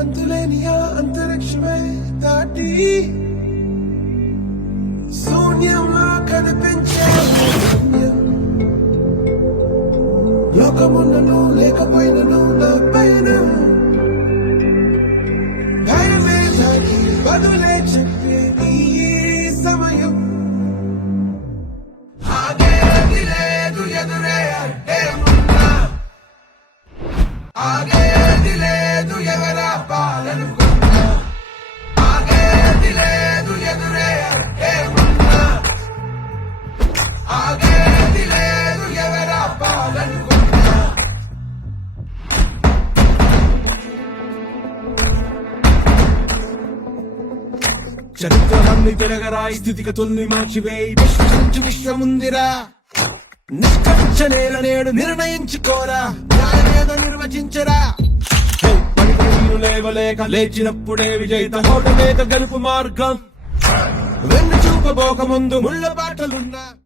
అంతులేని ఆ అంతరిక్షమే దాటి శూన్యంలో కనిపించే గమ్యం. లోకమున్నను లేకపోయినను నా పయనం భయమే దాటి బదులే చెప్పే ఈ సమయం. ఆగేది లేదు ఎదురే అంటే ఉన్నా, ఆగేది లేదు ఎవరా పాలనుకున్నా, ఆగేది లేదు ఎదురే అంటే ఉన్నా, ఆగేది లేదు ఎవరా పాలనుకున్నా. చరిత్రలన్నీ తిరగరాయి, స్థితిగతుల్ని మార్చివేయి, విశ్వసించు విశ్వముందిరా. నిష్కరించనేల నేడు నిర్ణయించుకోరా, న్యాయమేదో నిర్వచించరా. పడిపోయిన లేవలేక లేచినప్పుడే విజయిత హోటలేక గెలుపు మార్గం. వెన్ను చూపబోక ముందు ముళ్ళ బాటలున్నా